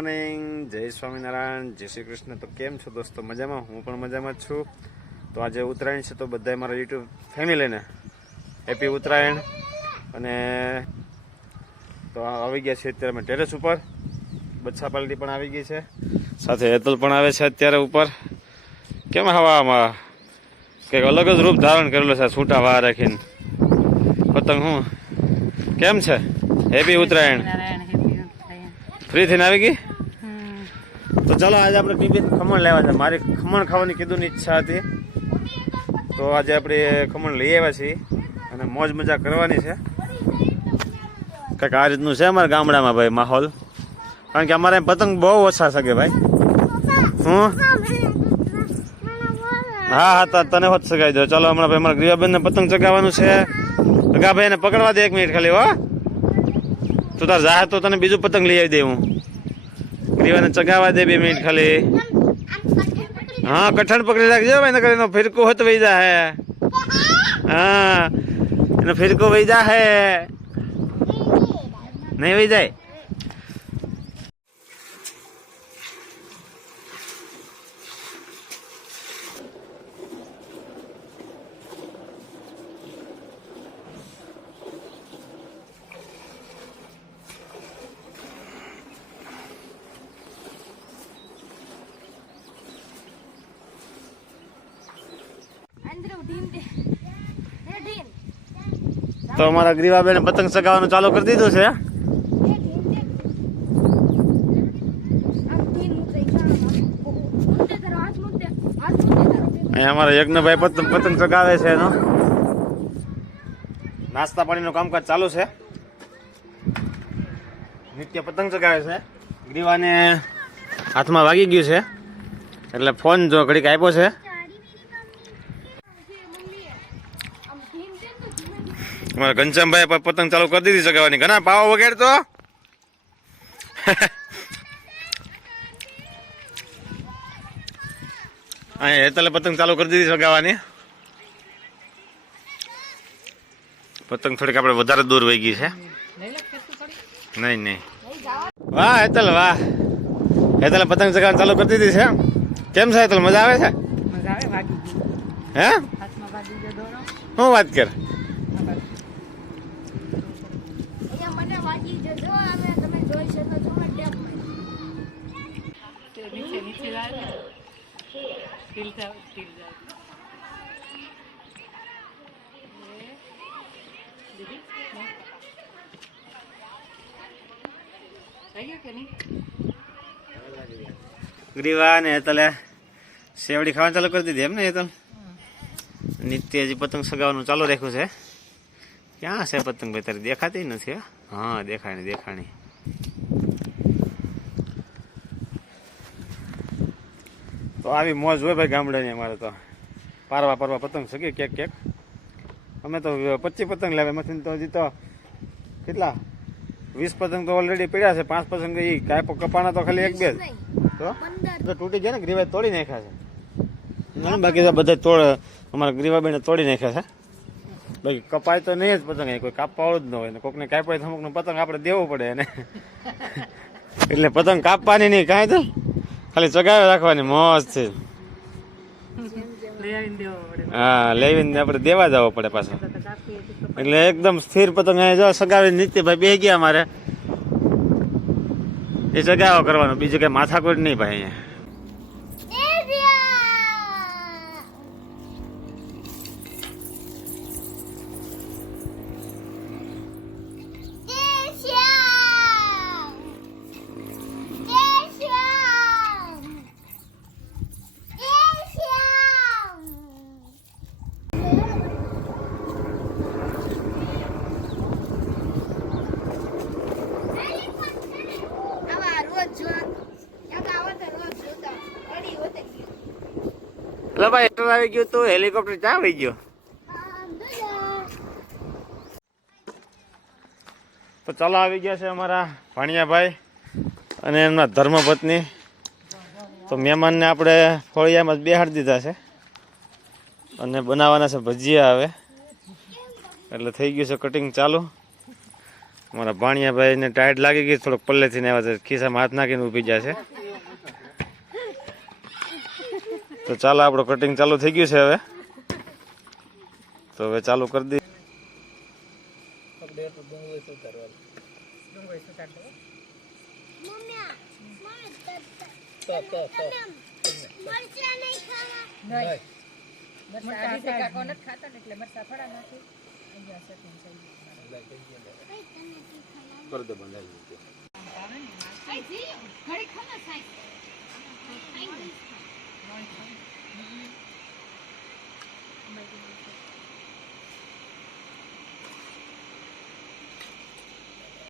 Morning જય સ્વામિનારાયણ. જય શ્રી કૃષ્ણ. તો કેમ છો દોસ્તો? મજામાં? હું પણ મજામાં જ છું. તો આજે ઉત્તરાયણ છે તો બધાય મારા યુટ્યુબ ફેમિલીને હેપી ઉત્તરાયણ. અને તો આવી ગયા છે અત્યારે અમે ટેરેસ ઉપર. બચ્છા પાલટી પણ આવી ગઈ છે. સાથે હેતલ પણ આવે છે અત્યારે ઉપર. કેમ હવામાં? કંઈક અલગ જ રૂપ ધારણ કરેલું છે છૂટા વા રાખીને. પતંગ હું. કેમ છે? હેપી ઉત્તરાયણ. ફ્રી થઈને આવી ગઈ. તો ચાલો આજે આપણે બીબી ખમણ લેવા છે. મારી ખમણ ખાવાની કીધું ઈચ્છા હતી. તો આજે આપણે ખમણ લઈ આવ્યા છીએ અને મોજ મજા કરવાની છે. કંઈક આ રીતનું છે અમારા ગામડામાં ભાઈ માહોલ. કારણ કે અમારે પતંગ બહુ ઓછા શકે ભાઈ. હું? હા હા તને હોત સગાઈ દો ચાલો હમણાં ભાઈ અમારા ગ્રીવાબેનને પતંગ ચગાવવાનું છે. અગા ભાઈ એને પકડવા દે એક મિનિટ ખાલી, હો. તું તાર જાહેર તો તને બીજું પતંગ લઈ આવી દે હું. ગ્રીવાને ચગાવવા દે બે મિનિટ ખાલી. હા, કઠણ પકડી રાખજો ભાઈ, નકર એનો ફિરકો હોત વહી જા હે હા એનો ફિરકો વહી જા હે નહીં વહી જાય? તો અમારા ગ્રીવાબેને પતંગ ચગાવવાનું ચાલુ કરી દીધું છે. અહીંયા અમારા યજ્ઞભાઈ પતંગ પતંગ ચગાવે છે એનો. નાસ્તા પાણીનું કામકાજ ચાલુ છે. નિત્ય પતંગ ચગાવે છે. ગ્રીવાને હાથમાં વાગી ગયું છે. એટલે ફોન જો ઘડીક આપ્યો છે. અમારા ઘનશ્યામભાઈ પતંગ ચાલુ કરી દીધી સગાવાની ઘણા પાવો વગેડતો અહીંયા હેતલે પતંગ ચાલુ કરી દીધી સગાવાની પતંગ થોડીક આપણે વધારે દૂર વહી ગઈ છે. નહીં નહીં. વાહ હેતલ વાહ. હેતલ પતંગ ચગાવવાનું ચાલુ કરી દીધી છે. કેમ છે હેતલ મજા આવે છે? મજા આવે વાત ગયું હે જજો વાગી તમે જોઈ શકો છો કર નીચે નીચે થાવ જાવ ગ્રીવા ને તલે સેવડી ખાવાનું ચાલુ કરી દીધી એમ ને હેતલ નિત્ય હજી પતંગ સગાવવાનું ચાલુ રાખ્યું છે. ક્યાં છે પતંગ ભાઈ તારી દેખાતી નથી હે? હા દેખાણી દેખાણી. તો આવી મોજ હોય ભાઈ ગામડાની અમારે તો. પારવા પારવા પતંગ શકીએ કેક કેક અમે તો પચીસ પતંગ લાવે એમાંથી તો હજી તો કેટલા? વીસ પતંગ તો ઓલરેડી પડ્યા છે પાંચ પતંગ એ કાંઈ કપાણા તો ખાલી એક બે તો? તૂટી ગયા ને ગ્રીવા તોડી નાખ્યા છે. બાકી તો બધા તોડ અમારા ગ્રીવાબેને તોડી નાખ્યા છે. બાકી કપાય તો નહીં જ પતંગ કોઈ કાપવાળું જ ન હોય. ને કોકને કાપાય તો અમુકને પતંગ આપણે દેવો પડે એને. એટલે પતંગ કાપવાની નહીં, કાંઈ તો. ખાલી ચગાવી રાખવાની મોજ છે. લઈ આવીને દેવો પડે હા, લેવીને આપણે દેવા જવો પડે પાછો. એટલે એકદમ સ્થિર પતંગ અહીં જો સગાવી નીતિભાઈ બે ગયા મારે. એ ચગાવો કરવાનો, બીજું કઈ માથાકૂટ નહીં ભાઈ અહીંયા. એટલે ભાઈ હેક્ટર આવી ગયું તું હેલિકોપ્ટર ચા આવી ગયો. તો ચાલો આવી ગયા છે અમારા ભાણિયાભાઈ અને એમના ધર્મપત્ની. તો મહેમાનને આપણે ફળિયામાં જ બેહાડી દીધા છે. અને બનાવવાના છે ભજીયા હવે. એટલે થઈ ગયું છે કટિંગ ચાલુ. મારા ભાણિયાભાઈને ટાયર્ડ લાગી ગઈ થોડોક પલ્લેથી ને આવ્યા છે, ખિસ્સામાં હાથ નાખીને ઊભી જશે તો ચાલો, આપણું કટિંગ ચાલુ થઈ ગયું છે હવે. તો હવે ચાલુ કરી દઈએ. કરી દો નહીં